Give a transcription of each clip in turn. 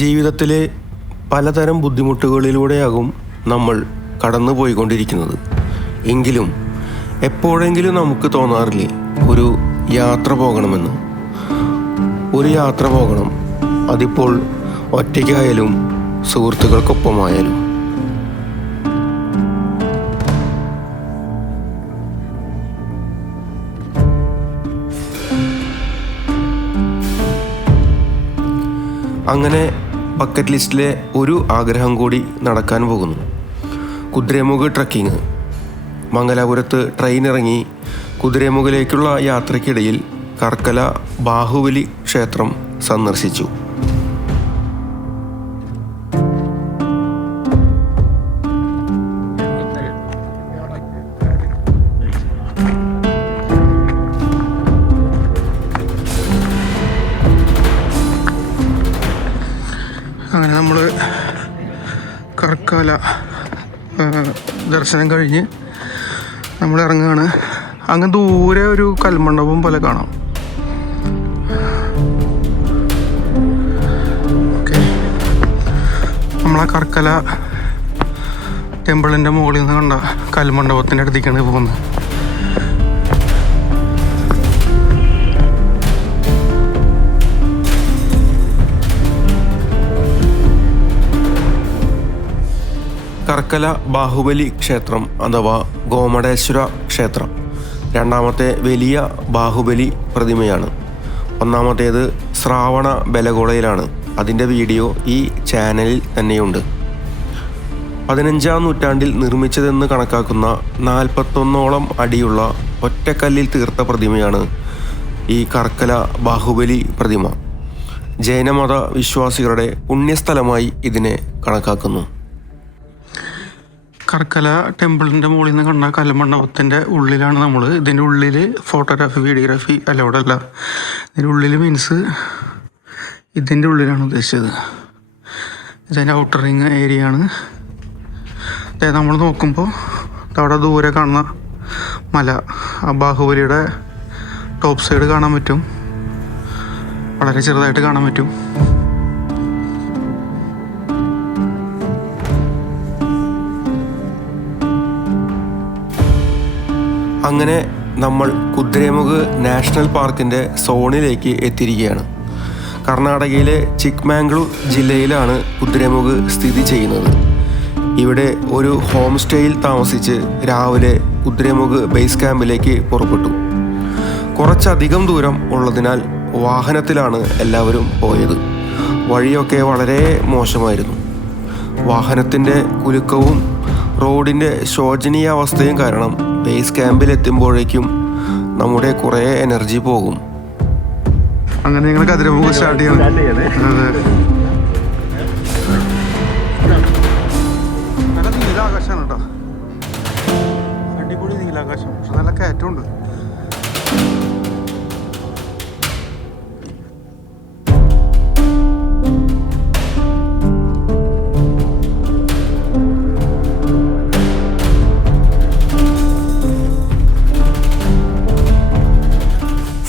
ജീവിതത്തിലെ പലതരം ബുദ്ധിമുട്ടുകളിലൂടെയാകും നമ്മൾ കടന്നു പോയിക്കൊണ്ടിരിക്കുന്നത്. എങ്കിലും എപ്പോഴെങ്കിലും നമുക്ക് തോന്നാറില്ലേ ഒരു യാത്ര പോകണമെന്ന്? ഒരു യാത്ര പോകണം, അതിപ്പോൾ ഒറ്റയ്ക്കായാലും സുഹൃത്തുക്കൾക്കൊപ്പമായാലും. അങ്ങനെ ബക്കറ്റ് ലിസ്റ്റിലെ ഒരു ആഗ്രഹം കൂടി നടക്കാൻ പോകുന്നു. കുതിരമുഖ് ട്രക്കിങ്. മംഗലാപുരത്ത് ട്രെയിൻ ഇറങ്ങി കുതിരമുഖിലേക്കുള്ള യാത്രയ്ക്കിടയിൽ കർക്കല ബാഹുബലി ക്ഷേത്രം സന്ദർശിച്ചു. അങ്ങനെ നമ്മൾ കർക്കല ദർശനം കഴിഞ്ഞ് നമ്മൾ ഇറങ്ങുകയാണ്. അങ്ങ് ദൂരെ ഒരു കൽമണ്ഡപം പോലെ കാണാം. ഓക്കെ, നമ്മളാ കർക്കല ടെമ്പിളിൻ്റെ മുകളിൽ നിന്ന് കണ്ട കൽമണ്ഡപത്തിൻ്റെ അടുത്തേക്കാണ് പോകുന്നത്. കർക്കല ബാഹുബലി ക്ഷേത്രം അഥവാ ഗോമടേശ്വര ക്ഷേത്രം രണ്ടാമത്തെ വലിയ ബാഹുബലി പ്രതിമയാണ്. ഒന്നാമത്തേത് ശ്രാവണ ബലഗോളയിലാണ്. അതിൻ്റെ വീഡിയോ ഈ ചാനലിൽ തന്നെയുണ്ട്. 15-ാം നൂറ്റാണ്ടിൽ നിർമ്മിച്ചതെന്ന് കണക്കാക്കുന്ന 41ഓളം അടിയുള്ള ഒറ്റക്കല്ലിൽ തീർത്ത പ്രതിമയാണ് ഈ കർക്കല ബാഹുബലി പ്രതിമ. ജൈനമത വിശ്വാസികളുടെ പുണ്യസ്ഥലമായി ഇതിനെ കണക്കാക്കുന്നു. കർക്കല ടെമ്പിളിൻ്റെ മുകളിൽ നിന്ന് കണ്ട കൽമണ്ഡപത്തിൻ്റെ ഉള്ളിലാണ് നമ്മൾ. ഇതിൻ്റെ ഉള്ളിൽ ഫോട്ടോഗ്രാഫി വീഡിയോഗ്രാഫി അലൗഡ് അല്ല. ഇതിൻ്റെ ഉള്ളിൽ മീൻസ് ഇതിൻ്റെ ഉള്ളിലാണ് ഉദ്ദേശിച്ചത്. ഇതിൻ്റെ ഔട്ടർ റിങ് ഏരിയ ആണ്. അതായത് നമ്മൾ നോക്കുമ്പോൾ അവിടെ ദൂരെ കാണുന്ന മല, ആ ബാഹുബലിയുടെ ടോപ്പ് സൈഡ് കാണാൻ പറ്റും. വളരെ ചെറുതായിട്ട് കാണാൻ പറ്റും. അങ്ങനെ നമ്മൾ കുതിരമുഖ് നാഷണൽ പാർക്കിൻ്റെ സോണിലേക്ക് എത്തിയിരിക്കുകയാണ്. കർണാടകയിലെ ചിക്ക്മാംഗ്ലൂർ ജില്ലയിലാണ് കുതിരമുഖ് സ്ഥിതി ചെയ്യുന്നത്. ഇവിടെ ഒരു ഹോം സ്റ്റേയിൽ താമസിച്ച് രാവിലെ കുതിരമുഖ് ബേസ് ക്യാമ്പിലേക്ക് പുറപ്പെട്ടു. കുറച്ചധികം ദൂരം ഉള്ളതിനാൽ വാഹനത്തിലാണ് എല്ലാവരും പോയത്. വഴിയൊക്കെ വളരെ മോശമായിരുന്നു. വാഹനത്തിൻ്റെ കുലുക്കവും റോഡിൻ്റെ ശോചനീയാവസ്ഥയും കാരണം ബേസ് ക്യാമ്പിൽ എത്തുമ്പോഴേക്കും നമ്മുടെ കുറേ എനർജി പോകും. അങ്ങനെ നിങ്ങൾ കുതിരമുഖ് സ്റ്റാർട്ട് ചെയ്യണം. നല്ല നീലാകാശമാണ് കേട്ടോ, അടിപൊളി നീലാകാശം. പക്ഷെ നല്ല കയറ്റമുണ്ട്.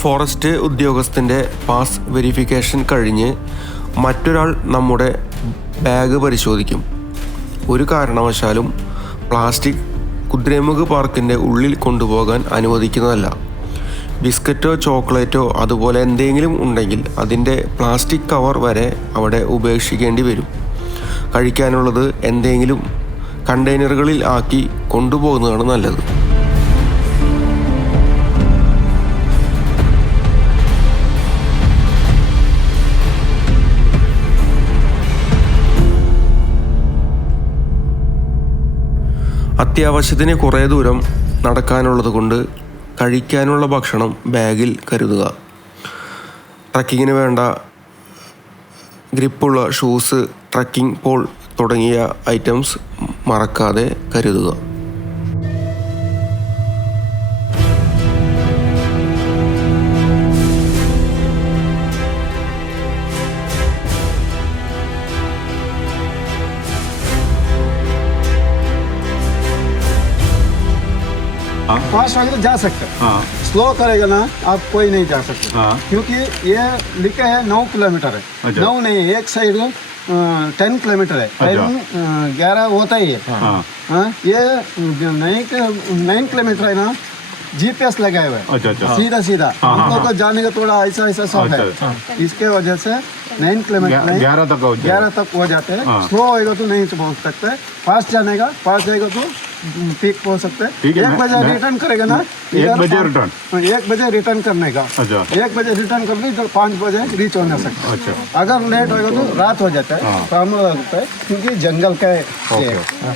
ഫോറസ്റ്റ് ഉദ്യോഗസ്ഥൻ്റെ പാസ് വെരിഫിക്കേഷൻ കഴിഞ്ഞ് മറ്റൊരാൾ നമ്മുടെ ബാഗ് പരിശോധിക്കും. ഒരു കാരണവശാലും പ്ലാസ്റ്റിക് കുതിരമുഖ് പാർക്കിൻ്റെ ഉള്ളിൽ കൊണ്ടുപോകാൻ അനുവദിക്കുന്നതല്ല. ബിസ്ക്കറ്റോ ചോക്ലേറ്റോ അതുപോലെ എന്തെങ്കിലും ഉണ്ടെങ്കിൽ അതിൻ്റെ പ്ലാസ്റ്റിക് കവർ വരെ അവിടെ ഉപേക്ഷിക്കേണ്ടി വരും. കഴിക്കാനുള്ളത് എന്തെങ്കിലും കണ്ടെയ്നറുകളിൽ ആക്കി കൊണ്ടുപോകുന്നതാണ് നല്ലത്. അത്യാവശ്യത്തിന് കുറേ ദൂരം നടക്കാനുള്ളത് കൊണ്ട് കഴിക്കാനുള്ള ഭക്ഷണം ബാഗിൽ കരുതുക. ട്രക്കിങ്ങിന് വേണ്ട ഗ്രിപ്പുള്ള ഷൂസ്, ട്രക്കിംഗ് പോൾ തുടങ്ങിയ ഐറ്റംസ് മറക്കാതെ കരുതുക. फास्ट होगा तो जा सकते हैं, स्लो करेगा ना आप कोई नहीं जा सकते, क्योंकि ये लिखा है 9 किलोमीटर है। 9 नहीं, एक साइड 10 किलोमीटर है। टाइमिंग 11 होता ही है। ये 9 किलोमीटर है ना, GPS लगाए हुए सीधा सीधा। हम लोग को जाने का थोड़ा ऐसा ऐसा सब है, इसके वजह से 9 किलोमीटर 11 तक हो जाते हैं। स्लो होएगा तो नहीं पहुंच सकते, फास्ट जानेगा, फास्ट जाएगा तो पीक पहुंच सकते हैं। 1 बजे रिटर्न करेगा ना, 1 बजे रिटर्न करने का, 1 बजे रिटर्न करके इधर 5 बजे रीच होने सकते। अगर लेट होएगा तो रात हो जाता है, काम लगता है, क्योंकि जंगल का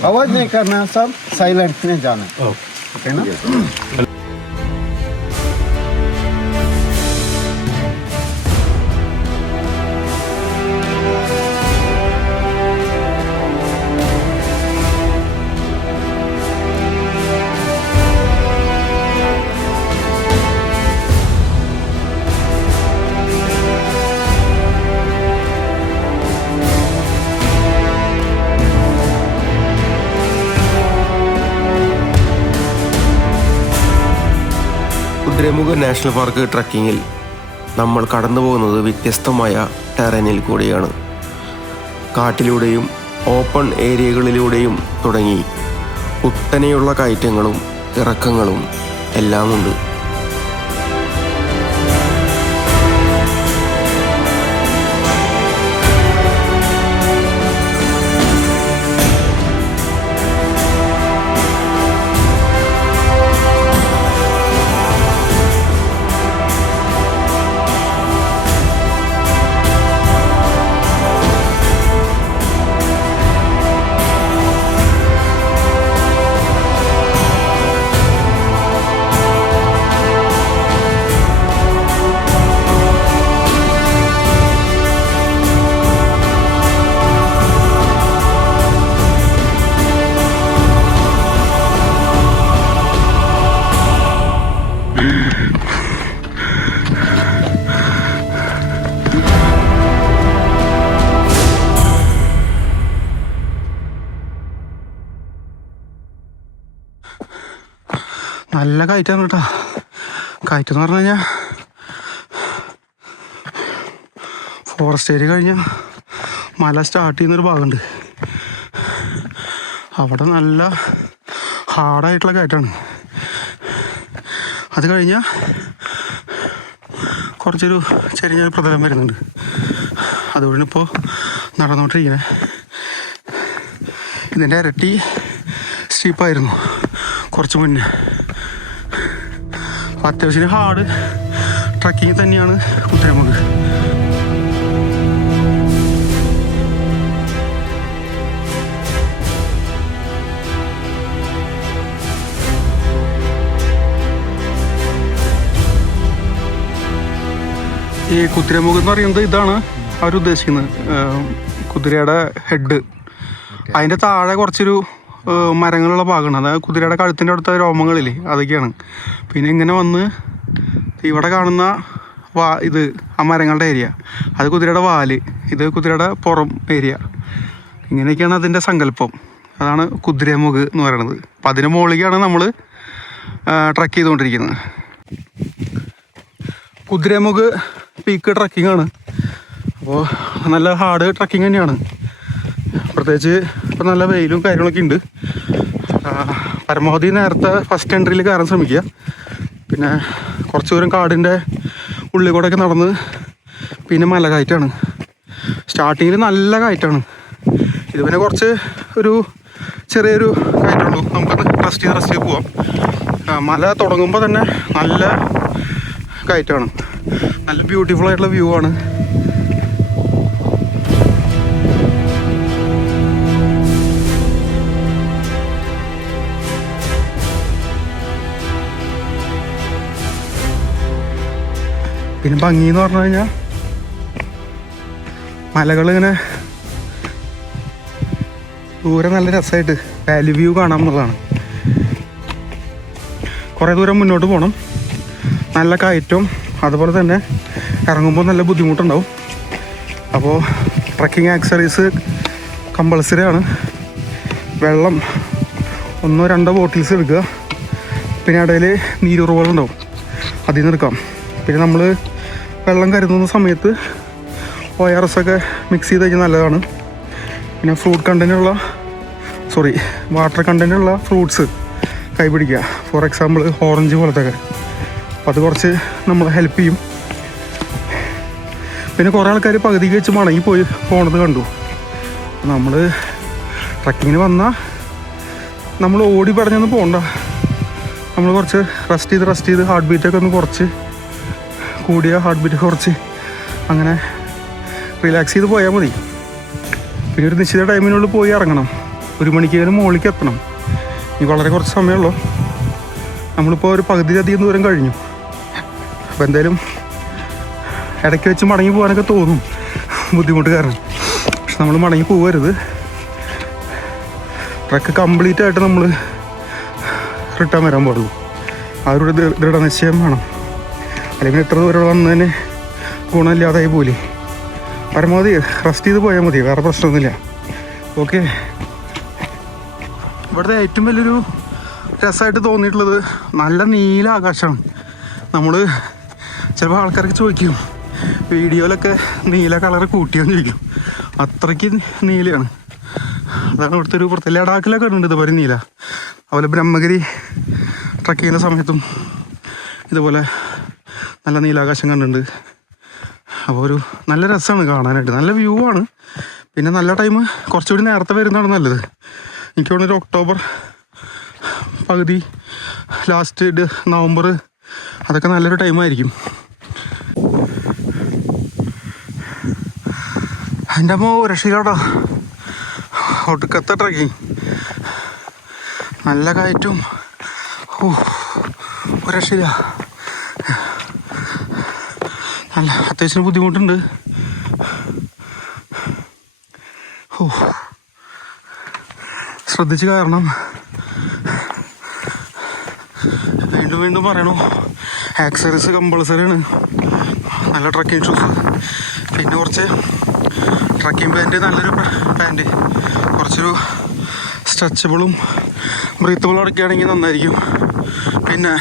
आवाज नहीं करना, सब साइलेंट में जाना, ओके ना। കുതിരമുഖ നാഷണൽ പാർക്ക് ട്രക്കിങ്ങിൽ നമ്മൾ കടന്നു പോകുന്നത് വ്യത്യസ്തമായ ടെറനിൽ കൂടിയാണ്. കാട്ടിലൂടെയും ഓപ്പൺ ഏരിയകളിലൂടെയും തുടങ്ങി കുത്തനെയുള്ള കയറ്റങ്ങളും ഇറക്കങ്ങളും എല്ലാമുണ്ട്. നല്ല കയറ്റാണ് കേട്ടോ. കയറ്റെന്ന് പറഞ്ഞു കഴിഞ്ഞാൽ ഫോറസ്റ്റ് ഏരിയ കഴിഞ്ഞാൽ മല സ്റ്റാർട്ട് ചെയ്യുന്നൊരു ഭാഗമുണ്ട്, അവിടെ നല്ല ഹാർഡായിട്ടുള്ള കയറ്റാണ്. അത് കഴിഞ്ഞാൽ കുറച്ചൊരു ചെറിയ പ്രതലം വരുന്നുണ്ട്, അതുകൊണ്ട് ഇപ്പോൾ നടന്നുകൊണ്ടിരിക്കുന്നത്. ഇതിൻ്റെ ഇരട്ടി സ്റ്റീപ്പായിരുന്നു കുറച്ച് മുന്നേ. അത്യാവശ്യം ഹാർഡ് ട്രക്കിങ് തന്നെയാണ് കുതിരമുഖ്. ഈ കുതിരമുഖ് എന്ന് പറയുന്നത് ഇതാണ് അവരുദ്ദേശിക്കുന്നത്, കുതിരയുടെ ഹെഡ്. അതിൻ്റെ താഴെ കുറച്ചൊരു മരങ്ങളുള്ള ഭാഗമാണ്, അതായത് കുതിരയുടെ കഴുത്തിൻ്റെ അടുത്ത രോമങ്ങളില്ലേ അതൊക്കെയാണ്. പിന്നെ ഇങ്ങനെ വന്ന് ഇവിടെ കാണുന്ന ഇത് ആ മരങ്ങളുടെ ഏരിയ, അത് കുതിരയുടെ വാല്, ഇത് കുതിരയുടെ പുറം ഏരിയ. ഇങ്ങനെയൊക്കെയാണ് അതിൻ്റെ സങ്കല്പം. അതാണ് കുതിരമുഖ് എന്ന് പറയുന്നത്. അപ്പം അതിന് മുകളിലേക്കാണ് നമ്മൾ ട്രക്ക് ചെയ്തുകൊണ്ടിരിക്കുന്നത്. കുതിരമുഖ് പീക്ക് ട്രക്കിംഗ് ആണ്. അപ്പോൾ നല്ല ഹാർഡ് ട്രക്കിംഗ് തന്നെയാണ്. പ്രത്യേകിച്ച് ഇപ്പം നല്ല വെയിലും കാര്യങ്ങളൊക്കെ ഉണ്ട്. പരമാവധി നേരത്തെ ഫസ്റ്റ് എൻട്രിയിൽ കയറാൻ ശ്രമിക്കുക. പിന്നെ കുറച്ച് ദൂരം കാടിൻ്റെ ഉള്ളിൽ കൂടെയൊക്കെ നടന്ന് പിന്നെ മല കയറ്റാണ്. സ്റ്റാർട്ടിങ്ങിൽ നല്ല കയറ്റാണ്. ഇത് പിന്നെ കുറച്ച് ഒരു ചെറിയൊരു കയറ്റുള്ളൂ, നമുക്കത് റെസ്റ്റ് ചെയ്ത് പോവാം. മല തുടങ്ങുമ്പോൾ തന്നെ നല്ല കയറ്റാണ്, നല്ല ബ്യൂട്ടിഫുൾ ആയിട്ടുള്ള വ്യൂ ആണ്. പിന്നെ ഭംഗി എന്ന് പറഞ്ഞു കഴിഞ്ഞാൽ മലകളിങ്ങനെ ദൂരെ നല്ല രസമായിട്ട് വാലി വ്യൂ കാണാം എന്നുള്ളതാണ്. കുറേ ദൂരം മുന്നോട്ട് പോകണം, നല്ല കയറ്റവും അതുപോലെ തന്നെ ഇറങ്ങുമ്പോൾ നല്ല ബുദ്ധിമുട്ടുണ്ടാവും. അപ്പോൾ ട്രക്കിംഗ് ആക്സറീസ് കമ്പൾസറി ആണ്. വെള്ളം 1-2 ബോട്ടിൽസ് എടുക്കുക. പിന്നെ ഇടയിൽ നീരുറവുകളുണ്ടാവും, അതിൽ നിന്ന് എടുക്കാം. പിന്നെ നമ്മൾ വെള്ളം കരുതുന്ന സമയത്ത് ORS ഒക്കെ മിക്സ് ചെയ്ത് കഴിഞ്ഞാൽ നല്ലതാണ്. പിന്നെ വാട്ടർ കണ്ടൻറ്റുള്ള ഫ്രൂട്ട്സ് കൈ പിടിക്കുക. ഫോർ എക്സാമ്പിൾ ഓറഞ്ച് പോലത്തൊക്കെ. അപ്പോൾ അത് കുറച്ച് നമ്മളെ ഹെൽപ്പ് ചെയ്യും. പിന്നെ കുറേ ആൾക്കാർ പകുതിക്ക് വെച്ച് മടങ്ങി പോണത് കണ്ടു. നമ്മൾ ട്രക്കിങ്ങിന് വന്നാൽ നമ്മൾ ഓടി പടഞ്ഞൊന്നും പോകണ്ട. നമ്മൾ കുറച്ച് റെസ്റ്റ് ചെയ്ത് ഹാർട്ട് ബീറ്റൊക്കെ ഒന്ന് കുറച്ച് കൂടിയ ഹാർട്ട് ബീറ്റ് കുറച്ച് അങ്ങനെ റിലാക്സ് ചെയ്ത് പോയാൽ മതി. പിന്നെ ഒരു നിശ്ചിത ടൈമിനുള്ളിൽ പോയി ഇറങ്ങണം. 1 മണിക്ക് മുകളിലേക്ക് എത്തണം. ഇനി വളരെ കുറച്ച് സമയമുള്ളൂ. നമ്മളിപ്പോൾ ഒരു പകുതിയിലധികം ദൂരം കഴിഞ്ഞു. അപ്പോൾ എന്തായാലും ഇടയ്ക്ക് വെച്ച് മടങ്ങി പോകാനൊക്കെ തോന്നും, ബുദ്ധിമുട്ട് കാരണം. പക്ഷെ നമ്മൾ മടങ്ങി പോകരുത്. ട്രക്ക് കംപ്ലീറ്റ് ആയിട്ട് നമ്മൾ റിട്ടേൺ വരാൻ പാടുള്ളൂ. ആ ഒരു ദൃഢനിശ്ചയം വേണം. അല്ലെങ്കിൽ എത്ര ദൂരം വന്നതിന് ഗുണമില്ലാതായി പോലെ. പരമാവധി റെസ്റ്റ് ചെയ്ത് പോയാൽ മതി, വേറെ പ്രശ്നമൊന്നുമില്ല. ഓക്കെ. ഇവിടുത്തെ ഏറ്റവും വലിയൊരു രസമായിട്ട് തോന്നിയിട്ടുള്ളത് നല്ല നീല ആകാശമാണ്. നമ്മൾ ചിലപ്പോൾ ആൾക്കാർക്ക് ചോദിക്കും, വീഡിയോയിലൊക്കെ നീല കളർ കൂട്ടിയെന്ന് ചോദിക്കും. അത്രയ്ക്ക് നീലയാണ്. അതാണ് ഇവിടുത്തെ ഒരു പ്രത്യേക. ലഡാക്കിലൊക്കെ ഉണ്ട് ഇതുപോലെ നീല. അതുപോലെ ബ്രഹ്മഗിരി ട്രക്കിങ്ങിൻ്റെ സമയത്തും ഇതുപോലെ നല്ല നീലാകാശം കണ്ടിട്ടുണ്ട്. അപ്പോൾ ഒരു നല്ല രസമാണ് കാണാനായിട്ട്, നല്ല വ്യൂ ആണ്. പിന്നെ നല്ല ടൈം കുറച്ചുകൂടി നേരത്തെ വരുന്നതാണ് നല്ലത്. എനിക്ക് തോന്നുന്നു ഒരു ഒക്ടോബർ പകുതി ലാസ്റ്റ് നവംബർ അതൊക്കെ നല്ലൊരു ടൈമായിരിക്കും. എൻ്റെ അമ്മ രക്ഷയിലോട്ടോ, ഒടുക്കത്തെ ട്രക്കിങ്, നല്ല കയറ്റും. ഒരു രക്ഷയില്ല. നല്ല അത്യാവശ്യം ബുദ്ധിമുട്ടുണ്ട്. ശ്രദ്ധിച്ച് കാരണം വീണ്ടും പറയണു, ആക്സറീസ് കമ്പൾസറിയാണ്. നല്ല ട്രക്കിംഗ് ഷൂസ്, പിന്നെ കുറച്ച് ട്രക്കിംഗ് പാൻറ്റ്, നല്ലൊരു പാൻറ്റ്, കുറച്ചൊരു സ്ട്രെച്ചബിളും ബ്രീത്തബിളും അടക്കുകയാണെങ്കിൽ നന്നായിരിക്കും. പിന്നെ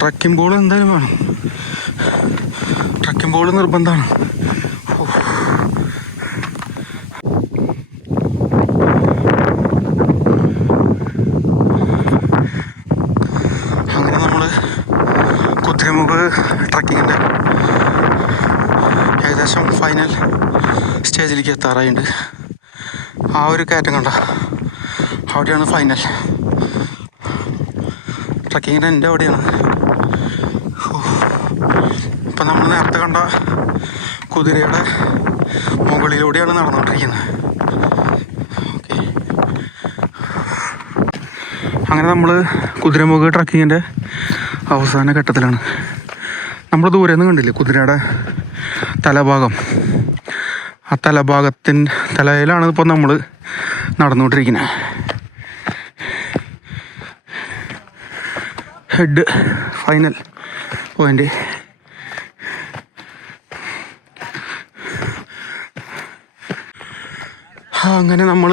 ട്രക്കിംഗ് ബോൾ എന്തായാലും വേണം. ട്രക്കിംഗ് ബോൾ നിർബന്ധമാണ്. അങ്ങനെ നമ്മൾ കുതിരമുഖ് ട്രക്കിങ്ങിൻ്റെ ഏകദേശം ഫൈനൽ സ്റ്റേജിലേക്ക് എത്താറായിട്ടുണ്ട്. ആ ഒരു കയറ്റം കണ്ട, അവിടെയാണ് ഫൈനൽ. ട്രക്കിങ്ങിൻ്റെ എൻ്റെ അവിടെയാണ്. ഇപ്പം നമ്മൾ നേരത്തെ കണ്ട കുതിരയുടെ മുകളിലൂടെയാണ് നടന്നുകൊണ്ടിരിക്കുന്നത്. ഓക്കെ. അങ്ങനെ നമ്മൾ കുതിരമുഖ ട്രക്കിങ്ങിൻ്റെ അവസാന ഘട്ടത്തിലാണ്. നമ്മൾ ദൂരെ നിന്ന് കണ്ടില്ലേ കുതിരയുടെ തലഭാഗം? ആ തലയിലാണ് ഇപ്പോൾ നമ്മൾ നടന്നുകൊണ്ടിരിക്കുന്നത്. Head final point. അങ്ങനെ നമ്മൾ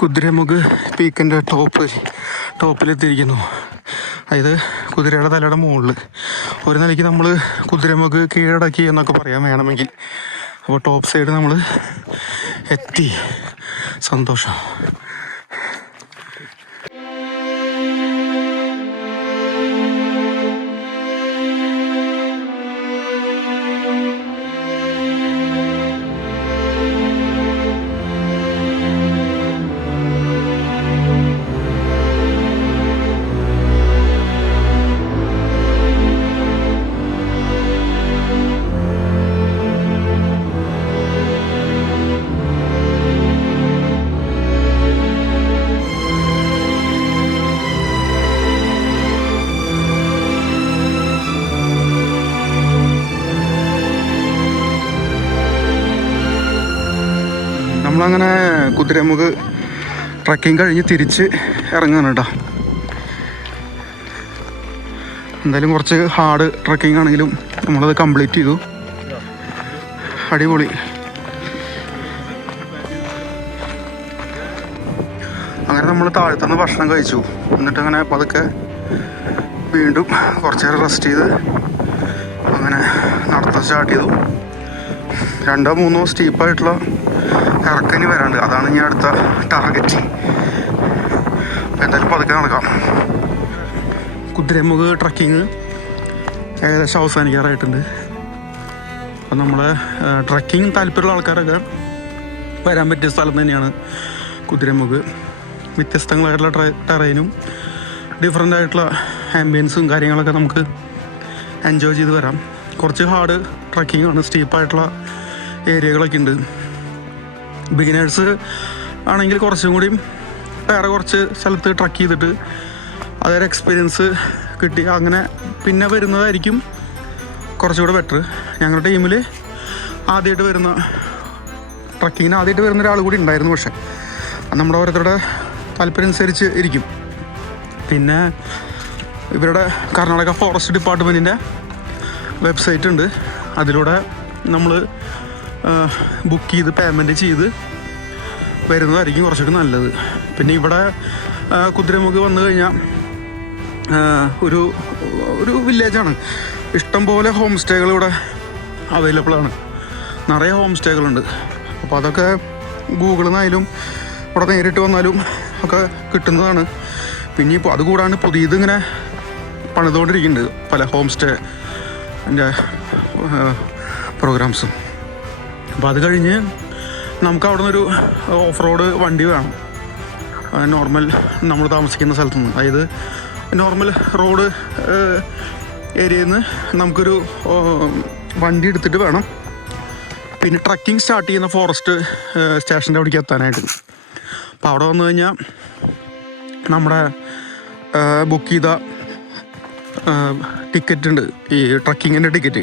കുതിരമുഖ് പീക്കിൻ്റെ ടോപ്പിലെത്തിയിരിക്കുന്നു. അതായത് കുതിരയുടെ തലയുടെ മുകളിൽ. ഒരു നിലയ്ക്ക് നമ്മൾ കുതിരമുഖ് കീഴടക്കി എന്നൊക്കെ പറയാൻ വേണമെങ്കിൽ. അപ്പോൾ ടോപ്പ് സൈഡ് നമ്മൾ എത്തി. സന്തോഷം. നമ്മളങ്ങനെ കുതിരമുഖ് ട്രക്കിങ് കഴിഞ്ഞ് തിരിച്ച് ഇറങ്ങുകയാണ് കേട്ടോ. എന്തായാലും കുറച്ച് ഹാർഡ് ട്രക്കിംഗ് ആണെങ്കിലും നമ്മളത് കംപ്ലീറ്റ് ചെയ്തു. അടിപൊളി. അങ്ങനെ നമ്മൾ താഴത്തുനിന്ന് ഭക്ഷണം കഴിച്ചു. എന്നിട്ട് അങ്ങനെ പതുക്കെ വീണ്ടും കുറച്ച് നേരം റെസ്റ്റ് ചെയ്ത് അങ്ങനെ നടത്താൻ സ്റ്റാർട്ട് ചെയ്തു. 2-3 സ്റ്റീപ്പായിട്ടുള്ള ഇറക്കനി വരാണ്ട്. ഇതാണ് ഞാൻ അടുത്ത ടാർഗറ്റ്. അപ്പം എന്തായാലും പതുക്കെ നടക്കാം. കുതിരമുഖ് ട്രക്കിങ് ഏകദേശം അവസാനിക്കാറായിട്ടുണ്ട്. അപ്പം നമ്മളെ ട്രക്കിങ് താല്പര്യമുള്ള ആൾക്കാരൊക്കെ വരാൻ പറ്റിയ സ്ഥലം തന്നെയാണ് കുതിരമുഖ്. വ്യത്യസ്തങ്ങളായിട്ടുള്ള ടെറൈനും ഡിഫറെൻ്റ് ആയിട്ടുള്ള ആംബിയൻസും കാര്യങ്ങളൊക്കെ നമുക്ക് എൻജോയ് ചെയ്ത് വരാം. കുറച്ച് ഹാർഡ് ട്രക്കിംഗ് ആണ്, സ്റ്റീപ്പായിട്ടുള്ള ഏരിയകളൊക്കെ ഉണ്ട്. ബിഗിനേഴ്സ് ആണെങ്കിൽ കുറച്ചും കൂടി വേറെ കുറച്ച് സ്ഥലത്ത് ട്രക്ക് ചെയ്തിട്ട് അതൊരു എക്സ്പീരിയൻസ് കിട്ടി അങ്ങനെ പിന്നെ വരുന്നതായിരിക്കും കുറച്ചുകൂടെ ബെറ്റർ. ഞങ്ങളുടെ ടീമിൽ ആദ്യമായിട്ട് വരുന്ന ട്രക്കിങ്ങിന് ആദ്യമായിട്ട് വരുന്ന ഒരാൾ കൂടി ഉണ്ടായിരുന്നു. പക്ഷേ അത് നമ്മുടെ ഓരോരുത്തരുടെ താല്പര്യം അനുസരിച്ച് ഇരിക്കും. പിന്നെ ഇവരുടെ കർണാടക ഫോറസ്റ്റ് ഡിപ്പാർട്ട്മെൻറ്റിൻ്റെ വെബ്സൈറ്റ് ഉണ്ട്. അതിലൂടെ നമ്മൾ ബുക്ക് ചെയ്ത് പേയ്മെൻറ്റ് ചെയ്ത് വരുന്നതായിരിക്കും കുറച്ചുകൂടി നല്ലത്. പിന്നെ ഇവിടെ കുതിരമുഖ് വന്നു കഴിഞ്ഞാൽ ഒരു വില്ലേജാണ്. ഇഷ്ടംപോലെ ഹോം സ്റ്റേകൾ ഇവിടെ അവൈലബിൾ ആണ്. നിറയെ ഹോം സ്റ്റേകളുണ്ട്. അപ്പോൾ അതൊക്കെ ഗൂഗിളിൽ നിന്നായാലും ഇവിടെ നേരിട്ട് വന്നാലും ഒക്കെ കിട്ടുന്നതാണ്. പിന്നെ ഇപ്പോൾ അതുകൂടാണ്ട് പുതിയതിങ്ങനെ പണിതുകൊണ്ടിരിക്കുന്നുണ്ട് പല ഹോം സ്റ്റേൻ്റെ പ്രോഗ്രാംസും. അപ്പോൾ അത് കഴിഞ്ഞ് നമുക്ക് അവിടെ നിന്നൊരു ഓഫ് റോഡ് വണ്ടി വേണം നോർമൽ നമ്മൾ താമസിക്കുന്ന സ്ഥലത്തു നിന്ന്. അതായത് നോർമൽ റോഡ് ഏരിയയിൽ നിന്ന് നമുക്കൊരു വണ്ടി എടുത്തിട്ട് വേണം പിന്നെ ട്രക്കിംഗ് സ്റ്റാർട്ട് ചെയ്യുന്ന ഫോറസ്റ്റ് സ്റ്റേഷൻ്റെ അവിടേക്ക് എത്താനായിട്ട്. അപ്പോൾ അവിടെ വന്നു കഴിഞ്ഞാൽ നമ്മുടെ ബുക്ക് ചെയ്ത ടിക്കറ്റ് ഉണ്ട്, ഈ ട്രക്കിങ്ങിൻ്റെ ടിക്കറ്റ്,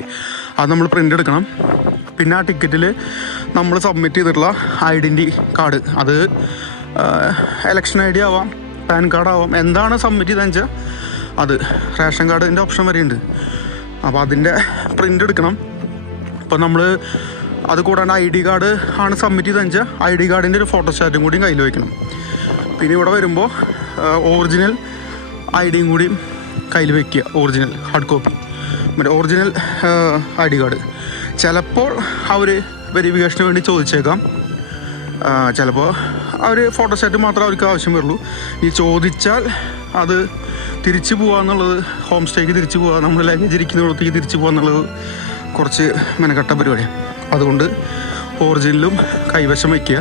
അത് നമ്മൾ പ്രിൻ്റ് എടുക്കണം. പിന്നെ ആ ടിക്കറ്റിൽ നമ്മൾ സബ്മിറ്റ് ചെയ്തിട്ടുള്ള ഐഡൻറ്റി കാർഡ്, അത് എലക്ഷൻ ഐ ഡി ആവാം, പാൻ കാർഡ് ആവാം, എന്താണ് സബ്മിറ്റ് ചെയ്തതെന്ന് വെച്ചാൽ അത്, റേഷൻ കാർഡിൻ്റെ ഓപ്ഷൻ വരെയുണ്ട്. അപ്പോൾ അതിൻ്റെ പ്രിൻ്റ് എടുക്കണം. അപ്പോൾ നമ്മൾ അത് കൂടാണ്ട് ഐ ഡി കാർഡ് ആണ് സബ്മിറ്റ് ചെയ്തതെന്ന് വെച്ചാൽ ഐ ഡി കാർഡിൻ്റെ ഒരു ഫോട്ടോസ്റ്റാറ്റും കൂടി കയ്യിൽ വയ്ക്കണം. പിന്നെ ഇവിടെ വരുമ്പോൾ ഒറിജിനൽ ഐ ഡിയും കൂടി കയ്യിൽ വയ്ക്കുക, ഒറിജിനൽ ഹാർഡ് കോപ്പി, മറ്റേ ഒറിജിനൽ ഐ ഡി കാർഡ്. ചിലപ്പോൾ അവർ വെരിഫിക്കേഷന് വേണ്ടി ചോദിച്ചേക്കാം, ചിലപ്പോൾ അവർ ഫോട്ടോസ്റ്റാറ്റ് മാത്രമേ അവർക്ക് ആവശ്യം വരുള്ളൂ. ഈ ചോദിച്ചാൽ അത് തിരിച്ചു പോകുക എന്നുള്ളത്, ഹോം സ്റ്റേക്ക് തിരിച്ചു പോകുക, നമ്മൾ ലഗേജ് ഇരിക്കുന്നിടത്തേക്ക് തിരിച്ചു പോകുക എന്നുള്ളത് കുറച്ച് മെനക്കെട്ട പരിപാടിയാണ്. അതുകൊണ്ട് ഒറിജിനലും കൈവശം വയ്ക്കുക.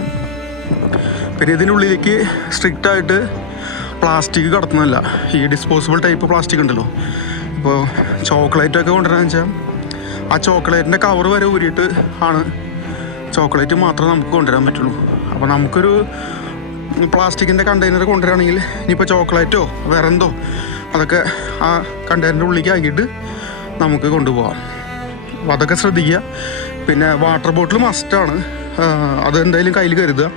പിന്നെ ഇതിനുള്ളിലേക്ക് സ്ട്രിക്റ്റായിട്ട് പ്ലാസ്റ്റിക് കടത്തുന്നില്ല. ഈ ഡിസ്പോസിബിൾ ടൈപ്പ് പ്ലാസ്റ്റിക് ഉണ്ടല്ലോ, ഇപ്പോൾ ചോക്ലേറ്റൊക്കെ കൊണ്ടുവരാന്ന് വെച്ചാൽ ആ ചോക്ലേറ്റിൻ്റെ കവർ വരെ ഊരിയിട്ട് ആണ് ചോക്ലേറ്റ് മാത്രമേ നമുക്ക് കൊണ്ടുവരാൻ പറ്റുള്ളൂ. അപ്പോൾ നമുക്കൊരു പ്ലാസ്റ്റിക്കിൻ്റെ കണ്ടെയ്നർ കൊണ്ടുവരികയാണെങ്കിൽ ഇനിയിപ്പോൾ ചോക്ലേറ്റോ വേറെ എന്തോ അതൊക്കെ ആ കണ്ടെയ്നറിൻ്റെ ഉള്ളിലേക്ക് ആക്കിയിട്ട് നമുക്ക് കൊണ്ടുപോകാം. അപ്പോൾ അതൊക്കെ ശ്രദ്ധിക്കുക. പിന്നെ വാട്ടർ ബോട്ടിൽ മസ്റ്റാണ്, അത് എന്തായാലും കയ്യിൽ കരുതുക.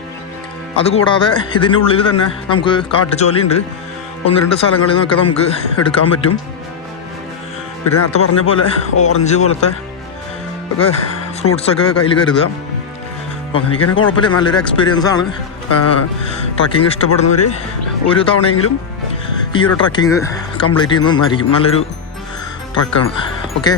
അതുകൂടാതെ ഇതിൻ്റെ ഉള്ളിൽ തന്നെ നമുക്ക് കാട്ടുചോലയുണ്ട്, 1-2 സ്ഥലങ്ങളിൽ നിന്നൊക്കെ നമുക്ക് എടുക്കാൻ പറ്റും. പിന്നെ നേരത്തെ പറഞ്ഞ പോലെ ഓറഞ്ച് പോലത്തെ ഒക്കെ ഫ്രൂട്ട്സൊക്കെ കയ്യിൽ കരുതുക. അപ്പോൾ അങ്ങനെയൊക്കെ തന്നെ കുഴപ്പമില്ല, നല്ലൊരു എക്സ്പീരിയൻസ് ആണ്. ട്രക്കിങ് ഇഷ്ടപ്പെടുന്നവർ ഒരു തവണയെങ്കിലും ഈ ഒരു ട്രക്കിങ് കംപ്ലീറ്റ് ചെയ്യുന്നത് നന്നായിരിക്കും. നല്ലൊരു ട്രക്കാണ്. ഓക്കെ.